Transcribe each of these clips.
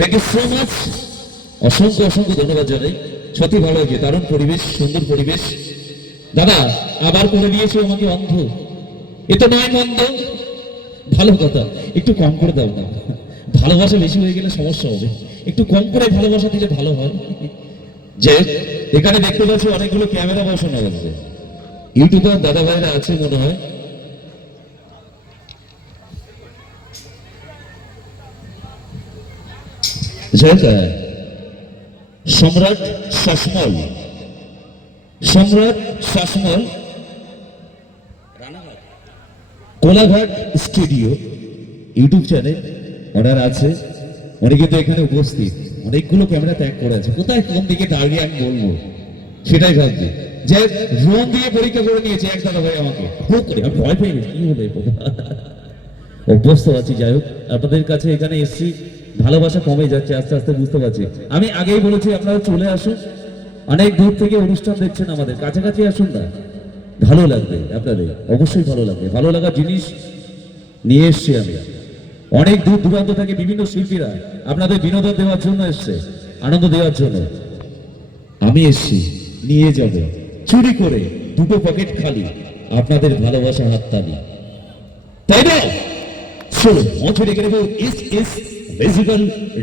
Thank you so much. অসংখ্য অসংখ্য ধন্যবাদ জানাই। সত্যি ভালো হয়েছে, দারুণ পরিবেশ, সুন্দর পরিবেশ। দাদা আবার করে দিয়েছে আমাকে অন্ধ, এটা নয় মন্দ, ভালো কথা, একটু কম করে দাও না, ভালোবাসা বেশি হয়ে গেলে সমস্যা হবে, একটু কম করে ভালোবাসা দিলে ভালো হয়। যে এখানে দেখতে পাচ্ছি অনেকগুলো ক্যামেরা বসানো আছে, ইউটিউবার দাদা ভাইরা আছে মনে হয়। Samrat Sasmal, Samrat Sasmal Kolaghat studio YouTube channel ওনার আছে। উনি কিন্তু এখানে উপস্থিত, অনেকগুলো ক্যামেরা ত্যাগ করে আছে, কোথায় কোন দিকে দাঁড়িয়ে আমি বলবো সেটাই ভাবছি। যে ড্রোন দিয়ে পরীক্ষা করে নিয়েছে এক দাদা ভাই আমাকে, আমি ভয় পেয়ে গেছি, কি হলো অভ্যস্ত আছি। যাই হোক, আপনাদের কাছে এখানে এসছি, ভালোবাসা কমে যাচ্ছে আস্তে আস্তে, বুঝতে পারছি। আমি আগেই বলেছি আপনারা চলে আসুন, অনেক দূর থেকে অনুষ্ঠান দেখছেন, আমাদের কাছাকাছি আসুন না, ভালো লাগবে আপনাদের, অবশ্যই ভালো লাগবে। ভালো লাগার জিনিস নিয়ে এসছি আমি, অনেক দূর দূরান্ত থেকে বিভিন্ন শিল্পীরা আপনাদের বিনোদন দেওয়ার জন্য এসছে, আনন্দ দেওয়ার জন্য। আমি এসছি, নিয়ে যাব চুরি করে, দুটো পকেট খালি, আপনাদের ভালোবাসা হাততালি, তাই না? চলো মঞ্চে ডেকে নেব ভিজিবল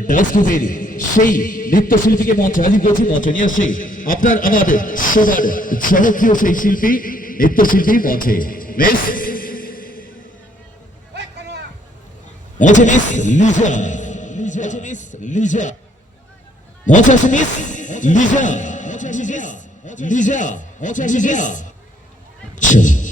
ডাস্টবিন, সেই নৃত্যশিল্পীকে মঞ্চে হাজির করেছি। মঞ্চে নিয়ে আসছি আপনার আমাদের সবার জনপ্রিয় সেই শিল্পী, নৃত্যশিল্পী মঞ্চে মিস লিজা, মিস লিজা, মঞ্চে আসে মিস লিজা, লিজা, লিজা, চলো।